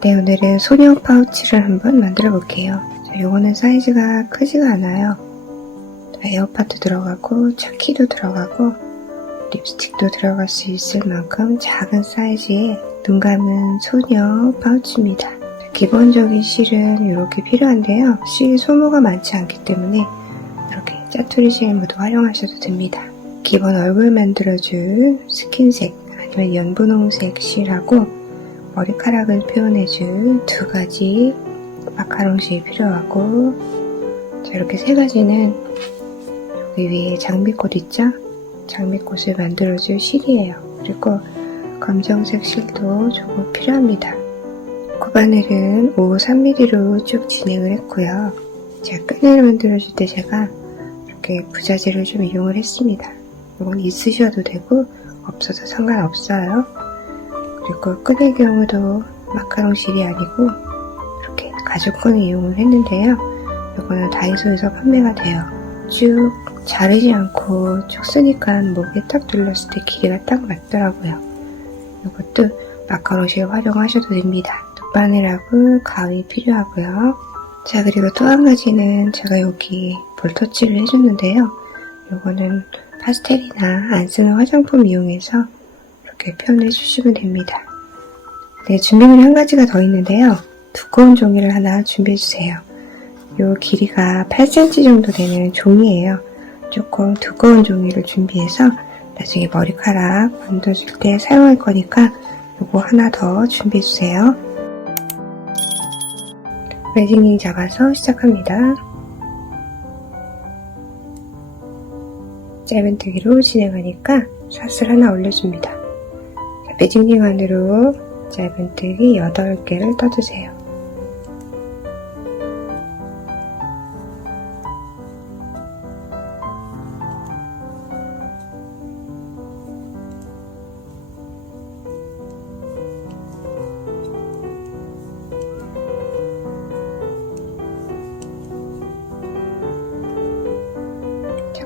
네, 오늘은 소녀 파우치를 한번 만들어 볼게요. 자, 요거는 사이즈가 크지가 않아요. 에어팟도 들어가고 차키도 들어가고 립스틱도 들어갈 수 있을 만큼 작은 사이즈의 눈 감은 소녀 파우치입니다. 자, 기본적인 실은 이렇게 필요한데요. 실 소모가 많지 않기 때문에 이렇게 짜투리 실 모두 활용하셔도 됩니다. 기본 얼굴 만들어줄 스킨색 아니면 연분홍색 실하고 머리카락을 표현해줄 두 가지 마카롱 실 필요하고, 자, 이렇게 세 가지는 여기 위에 장미꽃 있죠? 장미꽃을 만들어줄 실이에요. 그리고 검정색 실도 조금 필요합니다. 코바늘은 53mm로 쭉 진행을 했고요. 제가 끈을 만들어줄 때 제가 이렇게 부자재를 좀 이용을 했습니다. 이건 있으셔도 되고 없어도 상관없어요. 그리고 끈의 경우도 마카롱 실이 아니고 이렇게 가죽끈을 이용을 했는데요. 이거는 다이소에서 판매가 돼요. 쭉 자르지 않고 쭉 쓰니까 목에 딱 눌렀을 때 길이가 딱 맞더라고요. 이것도 마카롱 실 활용하셔도 됩니다. 돗바늘하고 가위 필요하고요. 자, 그리고 또 한 가지는 제가 여기 볼터치를 해줬는데요. 이거는 파스텔이나 안 쓰는 화장품 이용해서 이렇게 표현해 주시면 됩니다. 네, 준비물이 한 가지가 더 있는데요. 두꺼운 종이를 하나 준비해 주세요. 요 길이가 8cm 정도 되는 종이에요. 조금 두꺼운 종이를 준비해서 나중에 머리카락 만들어줄 때 사용할 거니까 요거 하나 더 준비해 주세요. 매직링 잡아서 시작합니다. 짧은뜨기로 진행하니까 샷을 하나 올려줍니다. 자, 매직링 안으로 짧은뜨기 8개를 떠주세요.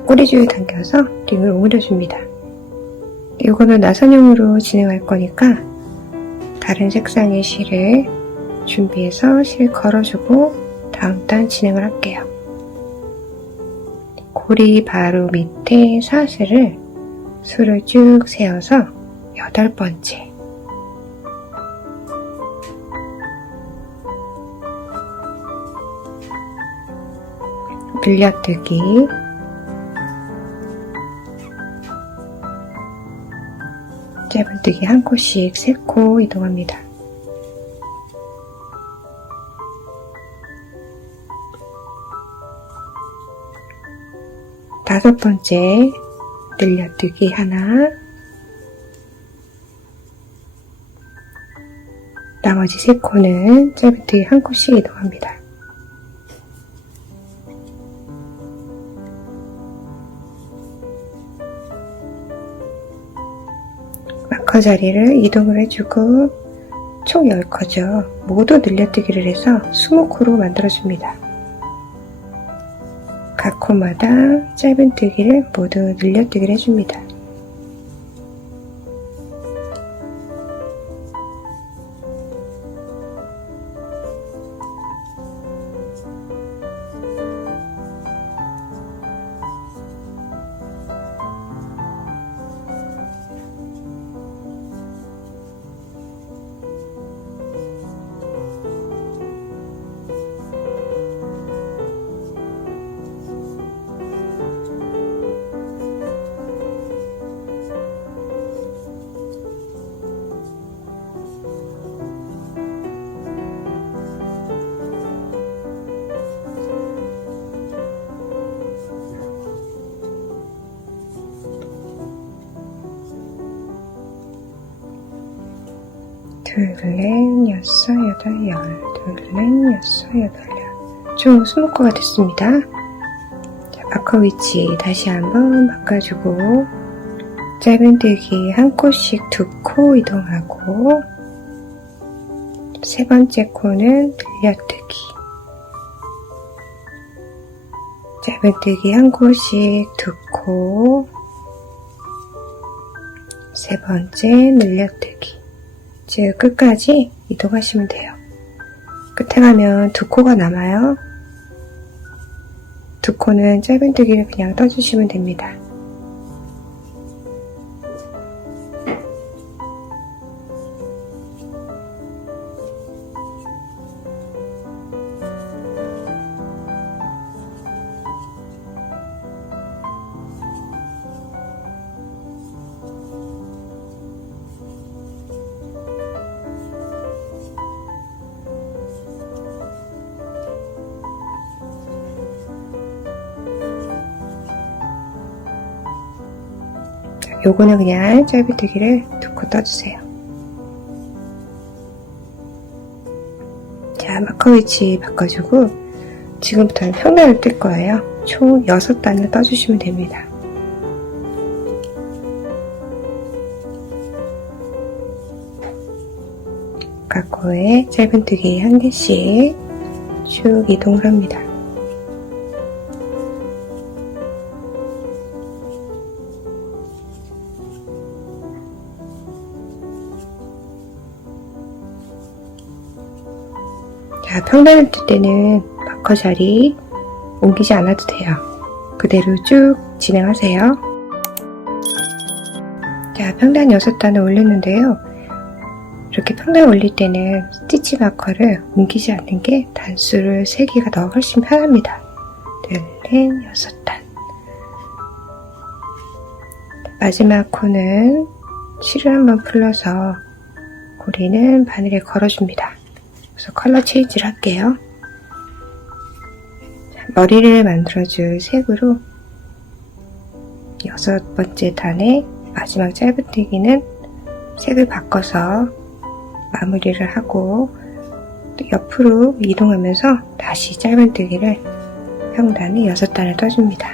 꼬리줄에 당겨서 링을 오므려줍니다. 이거는 나선형으로 진행할 거니까 다른 색상의 실을 준비해서 실 걸어주고 다음 단 진행을 할게요. 고리 바로 밑에 사슬을 수를 쭉 세워서 8번째, 늘려뜨기, 짧은뜨기 한 코씩 3코 이동합니다. 다섯 번째, 늘려뜨기 하나, 나머지 3코는 짧은뜨기 한 코씩 이동합니다. 마커 자리를 이동을 해주고 총 10코죠. 모두 늘려뜨기를 해서 20코로 만들어줍니다. 각 코마다 짧은뜨기를 모두 늘려뜨기를 해줍니다. 둘, 넷, 여섯, 여덟, 열. 둘, 넷, 여섯, 여덟, 열. 총 20코가 됐습니다. 자, 마커 위치 다시 한번 바꿔주고 짧은뜨기 한 코씩 2코 이동하고 세 번째 코는 늘려뜨기, 짧은뜨기 한 코씩 2코, 세 번째 늘려뜨기, 즉 끝까지 이동하시면 돼요. 끝에 가면 두 코가 남아요. 두 코는 짧은뜨기를 그냥 떠주시면 됩니다. 요거는 그냥 짧은뜨기를 두 코 떠주세요. 자, 마커 위치 바꿔주고 지금부터는 평단을 뜰 거예요. 총 6단을 떠주시면 됩니다. 각 코에 짧은뜨기 1개씩 쭉 이동을 합니다. 자, 평단을 뜰 때는 마커 자리 옮기지 않아도 돼요. 그대로 쭉 진행하세요. 자, 평단 6단을 올렸는데요. 이렇게 평단 올릴 때는 스티치 마커를 옮기지 않는 게 단수를 3개가 더 훨씬 편합니다. 둘, 넷, 6단. 마지막 코는 실을 한번 풀러서 고리는 바늘에 걸어줍니다. 그래서 컬러 체인지를 할게요. 머리를 만들어줄 색으로 6번째 단의 마지막 짧은뜨기는 색을 바꿔서 마무리를 하고 또 옆으로 이동하면서 다시 짧은뜨기를 평단에 6단을 떠줍니다.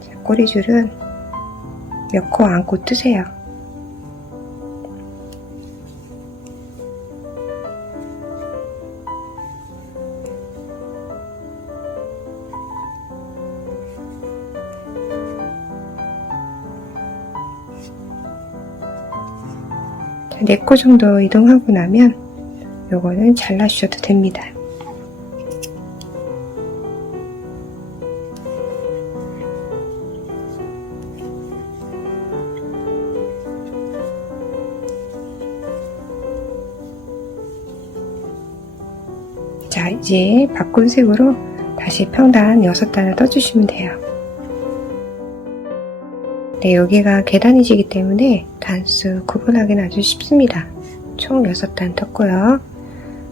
자, 꼬리줄은 몇 코 안고 뜨세요. 자, 4코 정도 이동하고 나면 요거는 잘라주셔도 됩니다. 자, 이제 바꾼 색으로 다시 평단 6단을 떠주시면 돼요. 네, 여기가 계단이시기 때문에 단수 구분하기는 아주 쉽습니다. 총 6단 떴고요.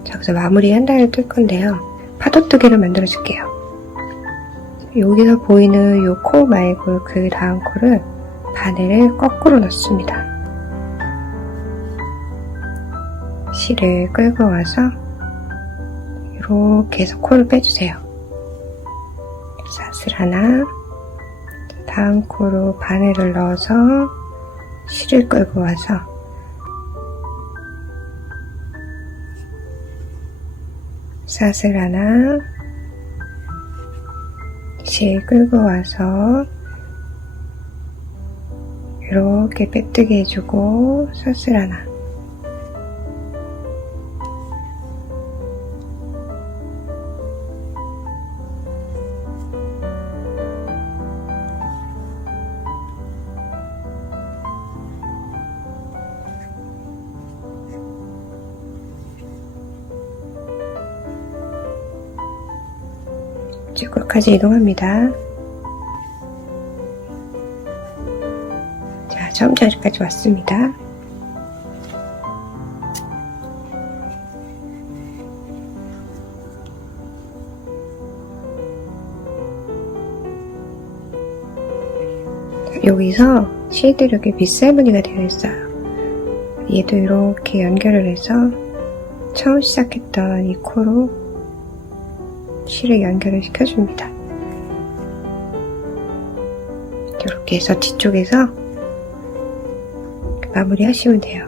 자, 그래서 마무리 한 단을 뜰 건데요. 파도뜨기를 만들어 줄게요. 여기서 보이는 이 코 말고 그 다음 코를 바늘을 거꾸로 넣습니다. 실을 끌고 와서 이렇게 해서 코를 빼주세요. 사슬 하나, 다음 코로 바늘을 넣어서 실을 끌고 와서 사슬 하나, 실 끌고 와서 이렇게 빼뜨게 해주고 사슬 하나, 쭉 끝까지 이동합니다. 자, 처음 자리까지 왔습니다. 여기서 쉐이드 이렇게 빗살무늬가 되어 있어요. 얘도 이렇게 연결을 해서 처음 시작했던 이 코로 실을 연결을 시켜줍니다. 이렇게 해서 뒤쪽에서 마무리 하시면 돼요.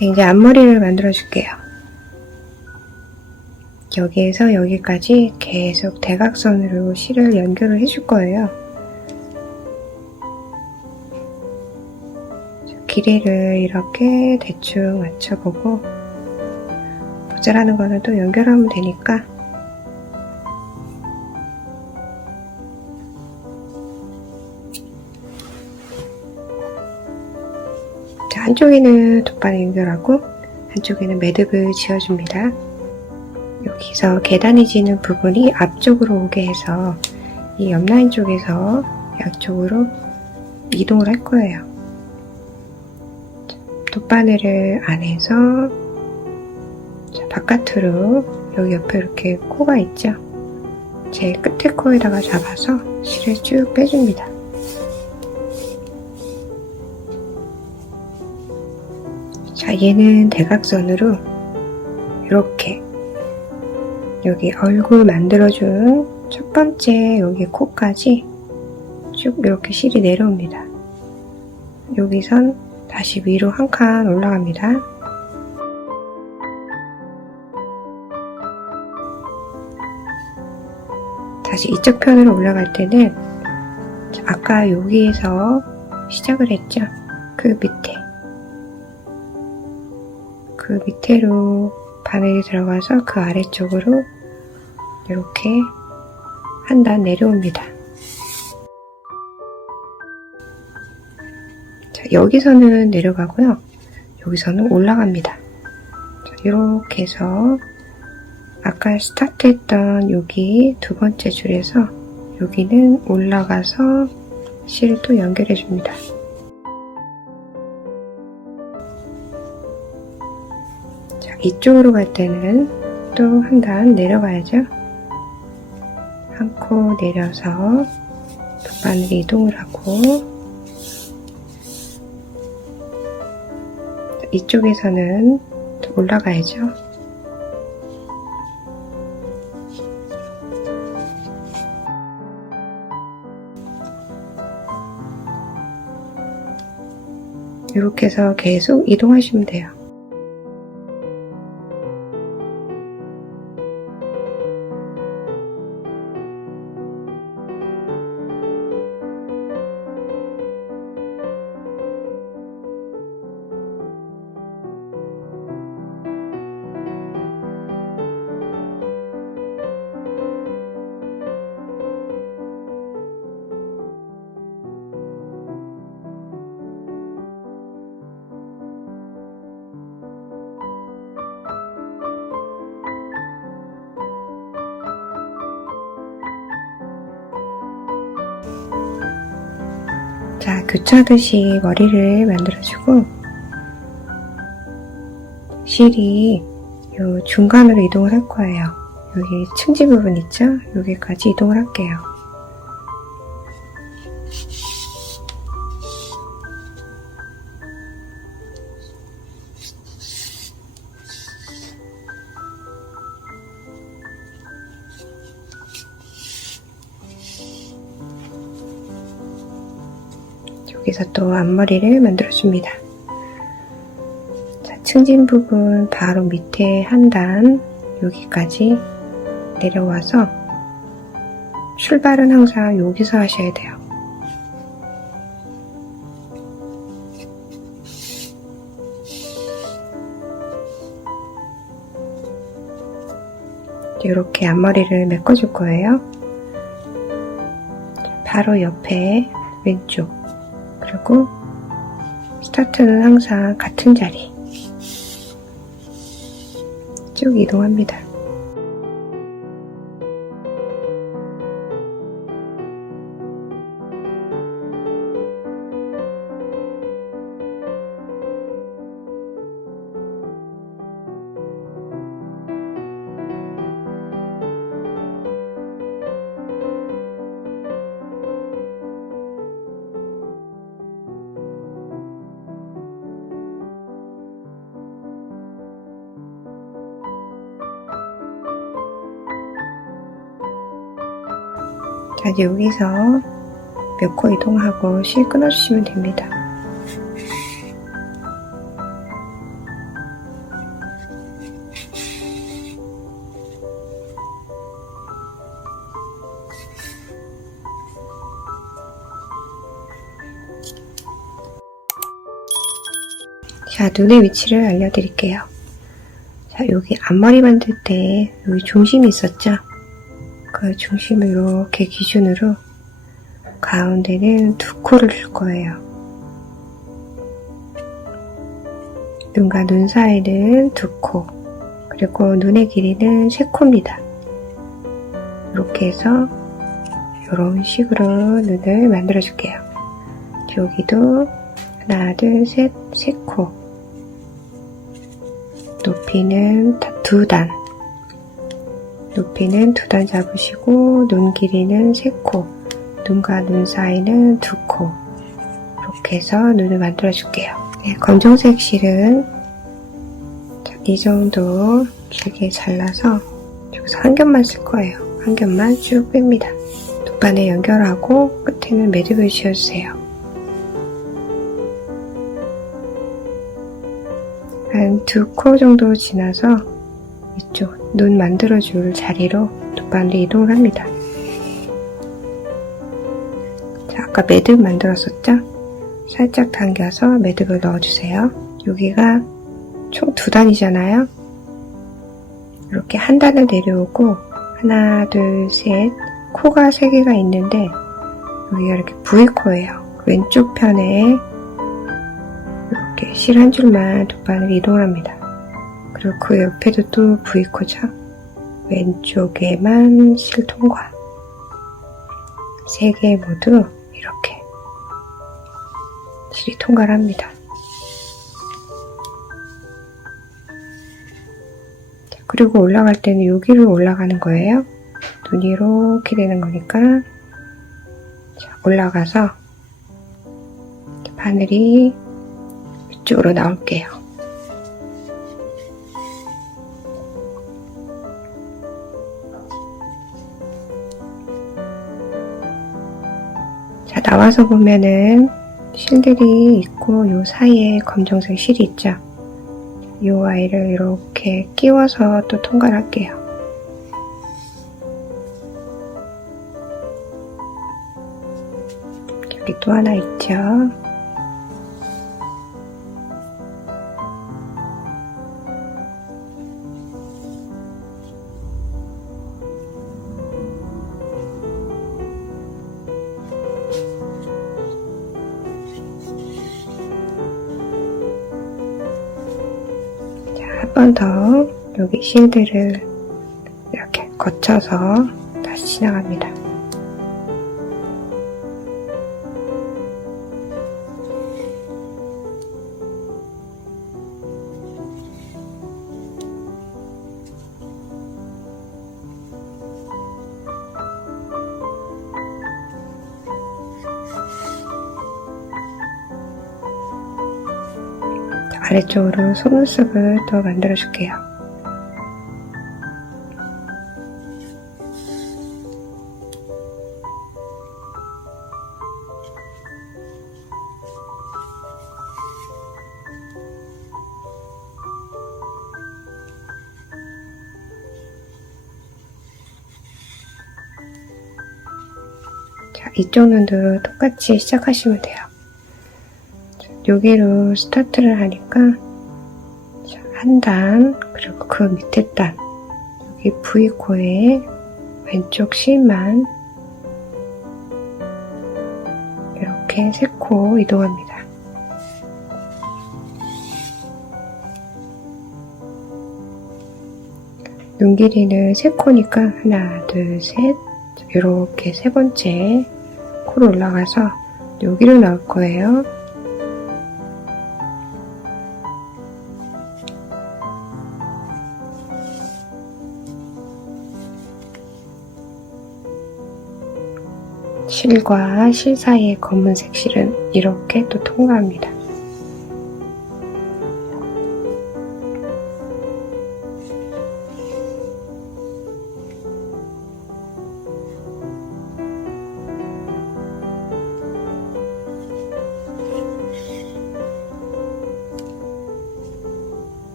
네, 이제 앞머리를 만들어 줄게요. 여기에서 여기까지 계속 대각선으로 실을 연결을 해줄 거예요. 길이를 이렇게 대충 맞춰보고 모자라는 거는 또 연결하면 되니까 자, 한쪽에는 돗바늘 연결하고 한쪽에는 매듭을 지어줍니다. 여기서 계단이 지는 부분이 앞쪽으로 오게 해서 이 옆라인 쪽에서 양쪽으로 이동을 할 거예요. 돗바늘을 안에서 바깥으로 여기 옆에 이렇게 코가 있죠? 제일 끝에 코에다가 잡아서 실을 쭉 빼줍니다. 자, 얘는 대각선으로 이렇게 여기 얼굴 만들어준 첫 번째 여기 코까지 쭉 이렇게 실이 내려옵니다. 여기선 다시 위로 한 칸 올라갑니다. 다시 이쪽 편으로 올라갈 때는 아까 여기에서 시작을 했죠? 그 밑에로 바늘이 들어가서 그 아래쪽으로 이렇게 한 단 내려옵니다. 자, 여기서는 내려가고요. 여기서는 올라갑니다. 자, 이렇게 해서 아까 스타트했던 여기 두 번째 줄에서 여기는 올라가서 실을 또 연결해 줍니다. 자, 이쪽으로 갈 때는 또 한 단 내려가야죠. 한 코 내려서 돗바늘이 이동을 하고 이쪽에서는 또 올라가야죠. 이렇게 해서 계속 이동하시면 돼요. 자, 교차하듯이 머리를 만들어주고 실이 요 중간으로 이동을 할 거예요. 여기 층지 부분 있죠? 여기까지 이동을 할게요. 여기서 또 앞머리를 만들어줍니다. 자, 층진 부분 바로 밑에 한 단 여기까지 내려와서 출발은 항상 여기서 하셔야 돼요. 이렇게 앞머리를 메꿔줄 거예요. 바로 옆에 왼쪽, 그리고 스타트는 항상 같은 자리 쭉 이동합니다. 자, 이제 여기서 몇 코 이동하고 실 끊어주시면 됩니다. 자, 눈의 위치를 알려드릴게요. 자, 여기 앞머리 만들 때 여기 중심이 있었죠? 그 중심을 이렇게 기준으로 가운데는 2코를 줄 거예요. 눈과 눈 사이는 2코, 그리고 눈의 길이는 3코입니다. 이렇게 해서 이런 식으로 눈을 만들어 줄게요. 여기도 하나, 둘, 셋, 3코. 높이는 2단. 높이는 2단 잡으시고, 눈 길이는 3코. 눈과 눈 사이는 2코. 이렇게 해서 눈을 만들어 줄게요. 네, 검정색 실은 이 정도 길게 잘라서 여기서 한 겹만 쓸 거예요. 한 겹만 쭉 뺍니다. 돗바늘 연결하고 끝에는 매듭을 지어주세요. 한 2코 정도 지나서 이쪽 눈 만들어줄 자리로 돗바늘을 이동을 합니다. 자, 아까 매듭 만들었었죠? 살짝 당겨서 매듭을 넣어주세요. 여기가 총 2단이잖아요. 이렇게 한 단을 내려오고 하나, 둘, 셋, 코가 3개가 있는데 여기가 이렇게 V코예요. 왼쪽 편에 이렇게 실 한 줄만 돗바늘 이동합니다. 그리고 그 옆에도 또 V코죠. 왼쪽에만 실 통과. 3개 모두 이렇게 실이 통과를 합니다. 그리고 올라갈 때는 여기로 올라가는 거예요. 눈이 이렇게 되는 거니까 자, 올라가서 바늘이 이쪽으로 나올게요. 자, 나와서 보면은 실들이 있고 요 사이에 검정색 실이 있죠. 이 아이를 이렇게 끼워서 또 통과를 할게요. 여기 또 하나 있죠. 한 번 더 여기 실들을 이렇게 거쳐서 다시 지나갑니다. 아래쪽으로 속눈썹을 또 만들어 줄게요. 자, 이쪽 눈도 똑같이 시작하시면 돼요. 여기로 스타트를 하니까 한 단, 그리고 그 밑에 단, 여기 V코에 왼쪽 실만 이렇게 3코 이동합니다. 눈 길이는 3코니까 하나, 둘, 셋 이렇게 3번째 코로 올라가서 여기로 나올 거예요. 실과 실 사이의 검은색 실은 이렇게 또 통과합니다.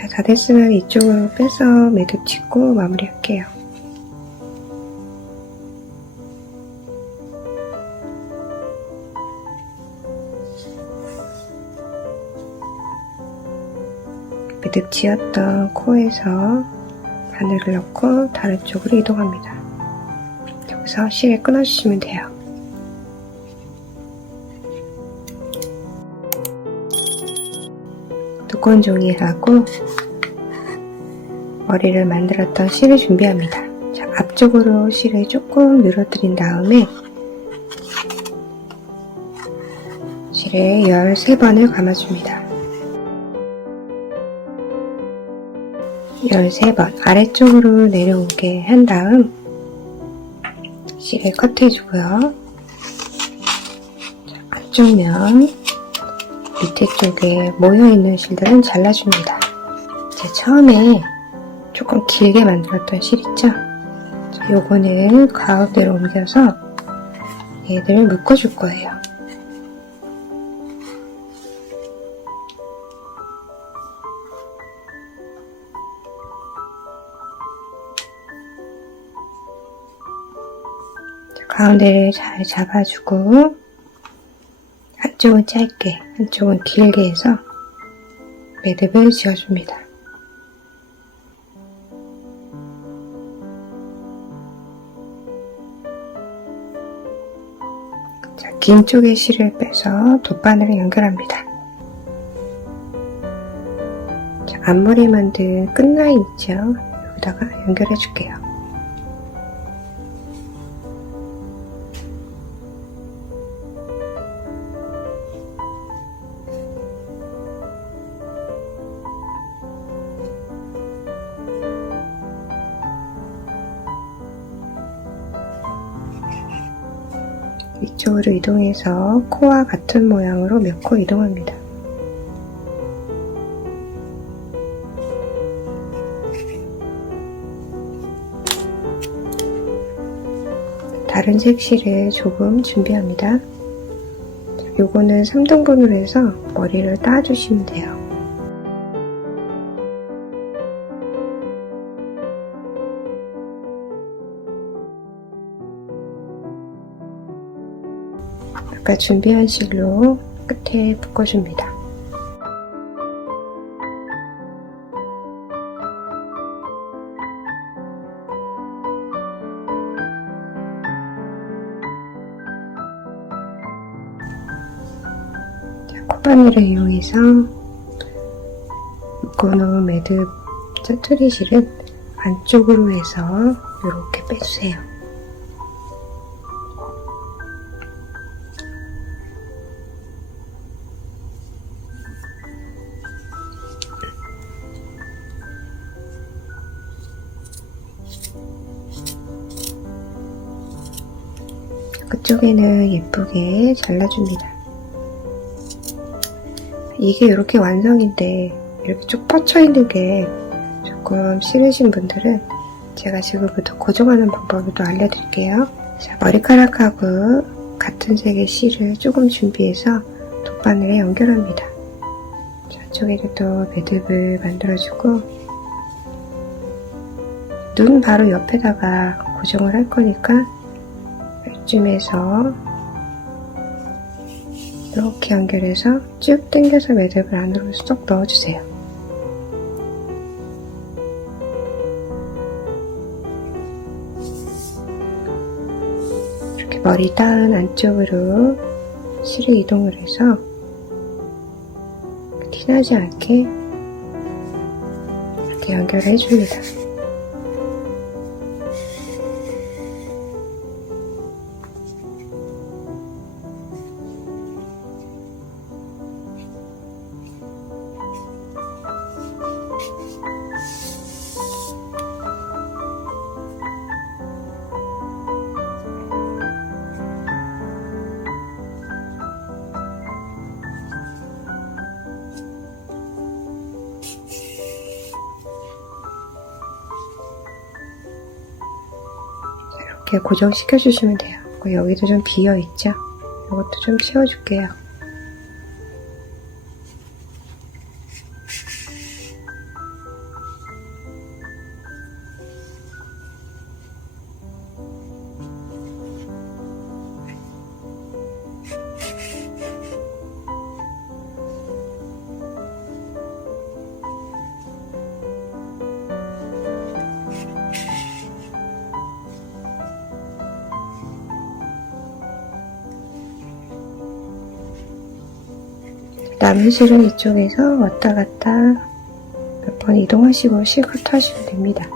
자, 다 됐으면 이쪽으로 빼서 매듭 짓고 마무리할게요. 매듭 지었던 코에서 바늘을 넣고 다른 쪽으로 이동합니다. 여기서 실을 끊어주시면 돼요. 두꺼운 종이하고 머리를 만들었던 실을 준비합니다. 자, 앞쪽으로 실을 조금 늘어뜨린 다음에 실을 13번을 감아줍니다. 13번 아래쪽으로 내려오게 한 다음 실을 커트해주고요. 안쪽 면 밑에 쪽에 모여있는 실들은 잘라줍니다. 제가 처음에 조금 길게 만들었던 실 있죠? 자, 요거는 가운데로 옮겨서 얘들을 묶어줄 거예요. 가운데를 잘 잡아주고 한쪽은 짧게 한쪽은 길게 해서 매듭을 지어줍니다. 자, 긴 쪽의 실을 빼서 돗바늘을 연결합니다. 자, 앞머리 만든 끝라인 있죠? 여기다가 연결해 줄게요. 위쪽으로 이동해서 코와 같은 모양으로 몇 코 이동합니다. 다른 색실을 조금 준비합니다. 요거는 3등분으로 해서 머리를 따주시면 돼요. 아까 준비한 실로 끝에 묶어줍니다. 자, 코바늘을 이용해서 묶어놓은 매듭 짜투리 실은 안쪽으로 해서 이렇게 빼주세요. 그쪽에는 예쁘게 잘라줍니다. 이게 이렇게 완성인데 이렇게 쭉 뻗쳐있는 게 조금 싫으신 분들은 제가 지금부터 고정하는 방법을 또 알려드릴게요. 자, 머리카락하고 같은 색의 실을 조금 준비해서 돗바늘에 연결합니다. 자, 안쪽에도 또 매듭을 만들어주고 눈 바로 옆에다가 고정을 할 거니까 이쯤에서 이렇게 연결해서 쭉 당겨서 매듭을 안으로 쏙 넣어주세요. 이렇게 머리 닿은 안쪽으로 실을 이동을 해서 티나지 않게 이렇게 연결을 해줍니다. 이렇게 고정시켜 주시면 돼요. 여기도 좀 비어 있죠? 이것도 좀 채워줄게요. 남은 이쪽에서 왔다 갔다 몇 번 이동하시고 실컷 하시면 됩니다.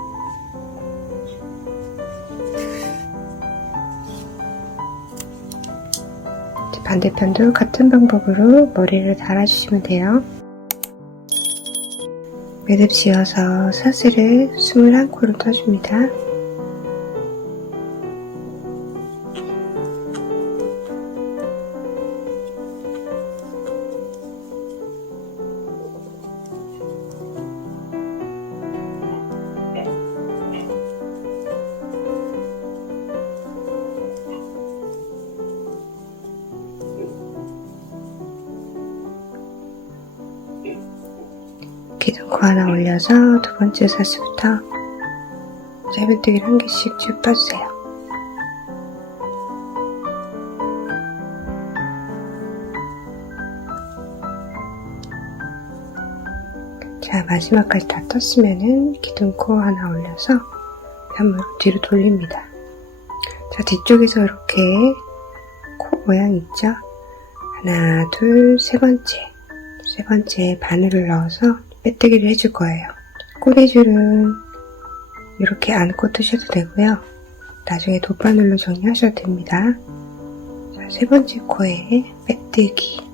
반대편도 같은 방법으로 머리를 달아주시면 돼요. 매듭 지어서 사슬을 21코로 떠줍니다. 기둥코 하나 올려서 두 번째 사슬부터 짧은뜨기를 한 개씩 쭉 빠주세요. 자, 마지막까지 다 떴으면은 기둥코 하나 올려서 한번 뒤로 돌립니다. 자, 뒤쪽에서 이렇게 코 모양 있죠? 하나, 둘, 세 번째 바늘을 넣어서 빼뜨기를 해줄 거예요. 꼬리줄은 이렇게 안고 뜨셔도 되고요. 나중에 돗바늘로 정리하셔도 됩니다. 자, 세 번째 코에 빼뜨기,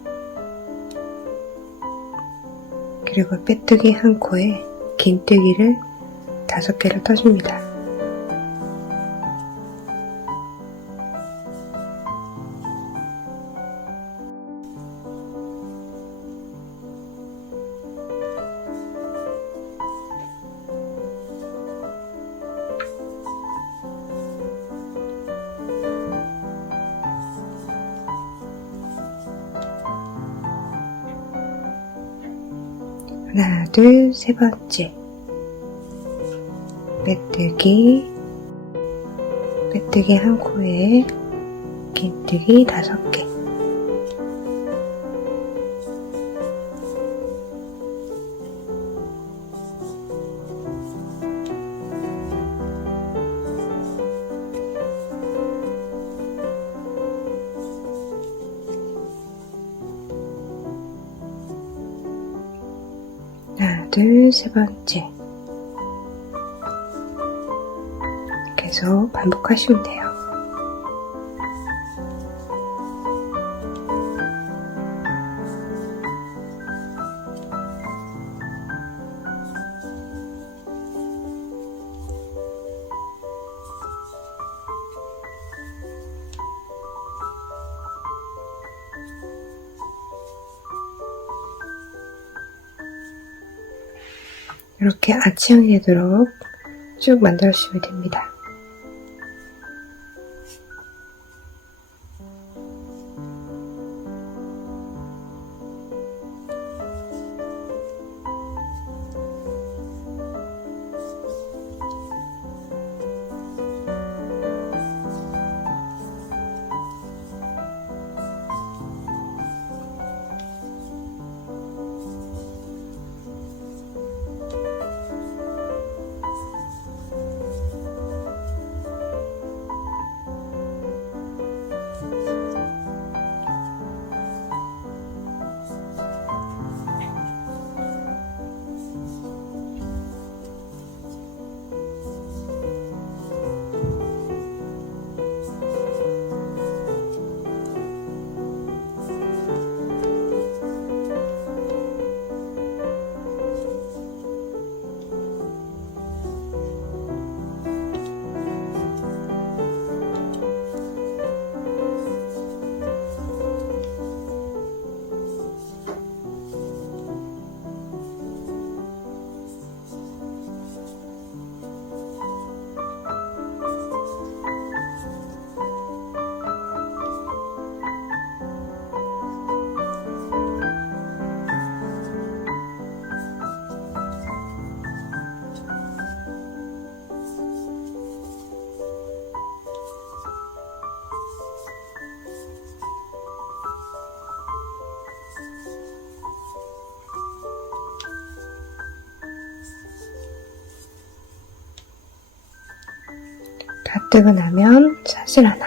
그리고 빼뜨기 한 코에 긴뜨기를 5개를 떠줍니다. 하나, 둘, 세 번째 빼뜨기 한 코에 긴뜨기 5개. 하나, 둘, 세 번째. 계속 반복하시면 돼요. 이렇게 아치형이 되도록 쭉 만들어주시면 됩니다. 다 뜨고 나면 사슬 하나,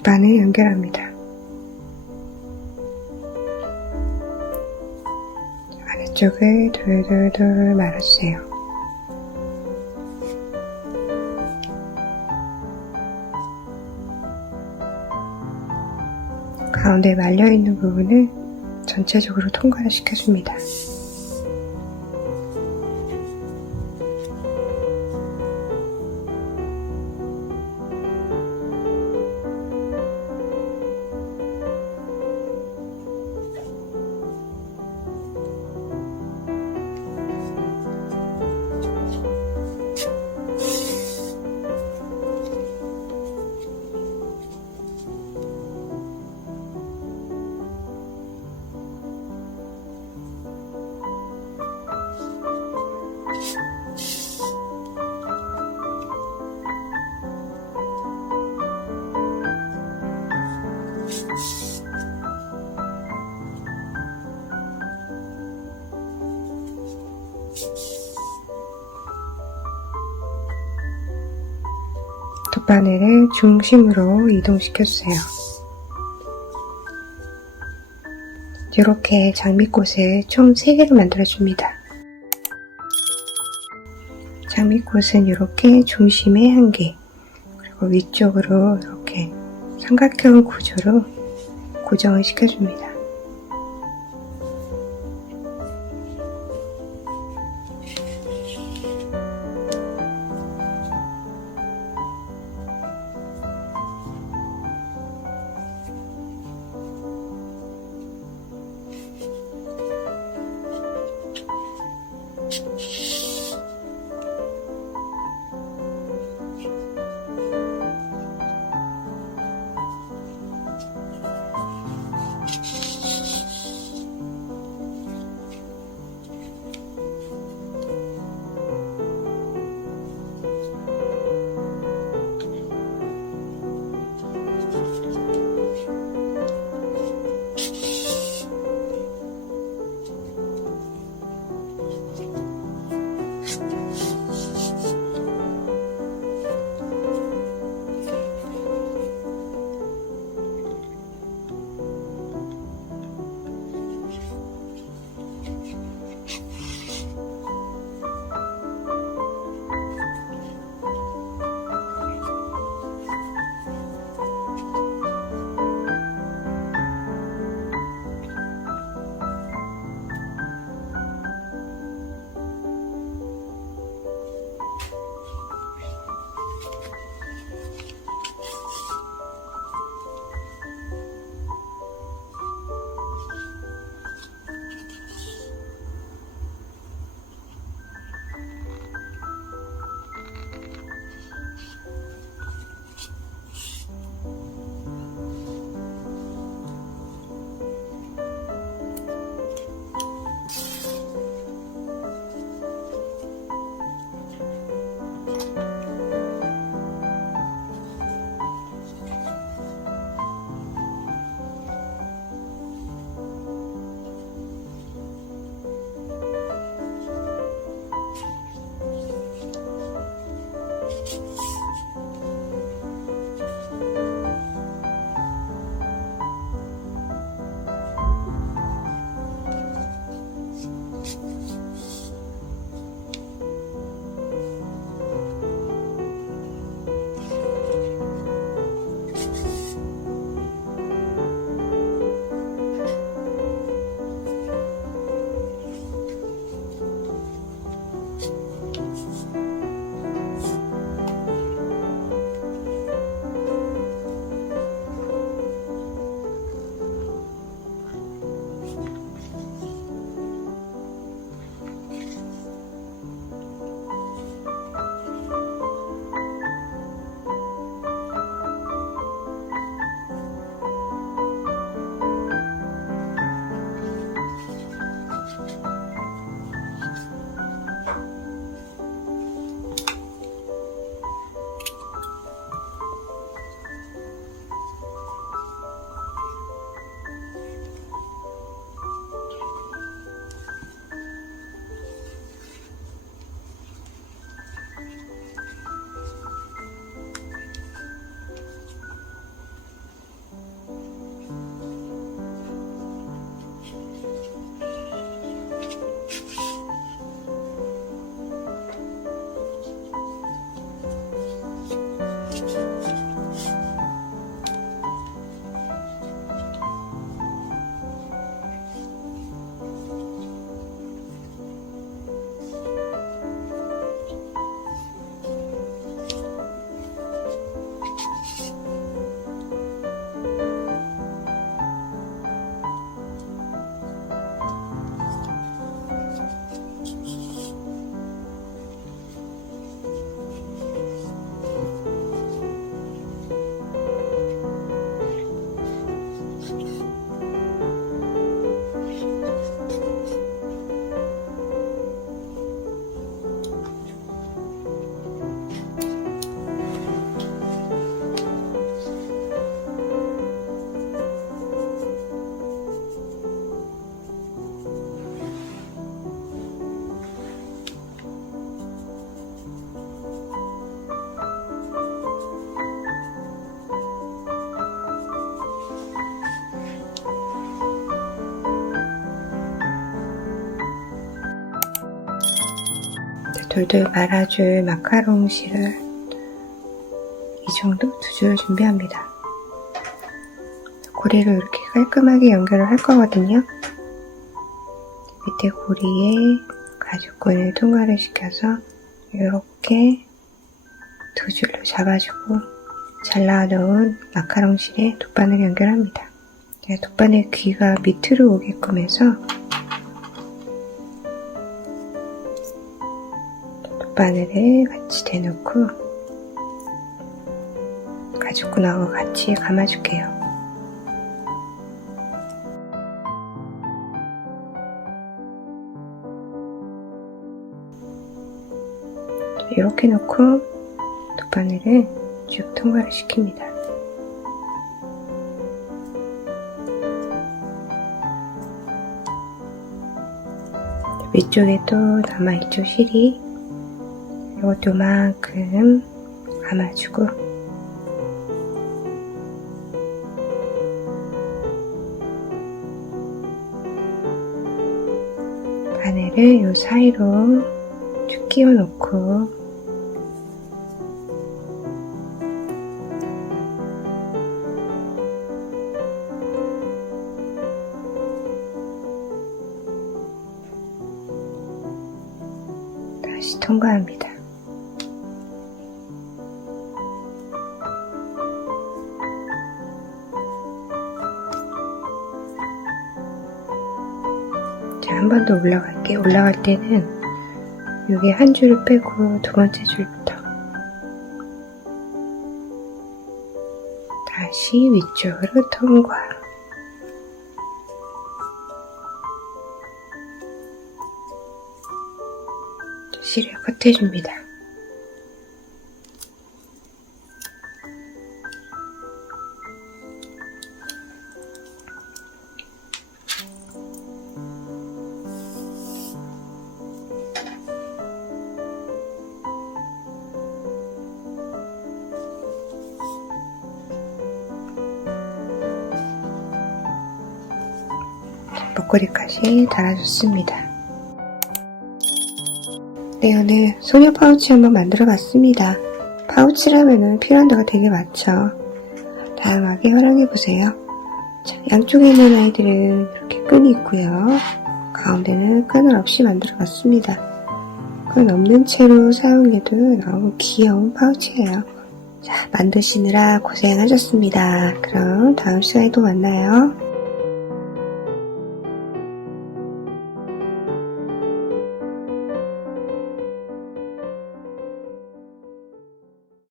뒷판을 연결합니다. 아래쪽을 돌돌돌 말아주세요. 가운데 말려있는 부분을 전체적으로 통과를 시켜줍니다. 돗바늘을 중심으로 이동시켜주세요. 이렇게 장미꽃을 총 3개를 만들어줍니다. 장미꽃은 이렇게 중심에 1개, 그리고 위쪽으로 이렇게 삼각형 구조로 고정을 시켜줍니다. 돌돌 말아줄 마카롱 실을 이 정도 2줄 준비합니다. 고리로 이렇게 깔끔하게 연결을 할 거거든요. 밑에 고리에 가죽끈을 통과를 시켜서 이렇게 2줄로 잡아주고 잘라 놓은 마카롱 실에 돗바늘 연결합니다. 돗바늘 귀가 밑으로 오게끔 해서 돗바늘을 같이 대놓고 가죽끈하고 같이 감아줄게요. 이렇게 놓고 돗바늘을 쭉 통과를 시킵니다. 위쪽에 또 남아있죠, 실이. 이것도 만큼 감아주고 바늘을 요 사이로 쭉 끼워 놓고 다시 통과합니다. 자, 한 번 더 올라갈게요. 올라갈 때는 여기 한 줄을 빼고 두 번째 줄부터 다시 위쪽으로 통과. 실을 컷해줍니다. 목걸이까지 달아줬습니다. 네, 오늘 소녀 파우치 한번 만들어 봤습니다. 파우치라면은 필요한 데가 되게 많죠. 다양하게 활용해보세요. 자, 양쪽에 있는 아이들은 이렇게 끈이 있고요. 가운데는 끈을 없이 만들어 봤습니다. 끈 없는 채로 사용해도 너무 귀여운 파우치예요. 자, 만드시느라 고생하셨습니다. 그럼 다음 시간에 또 만나요.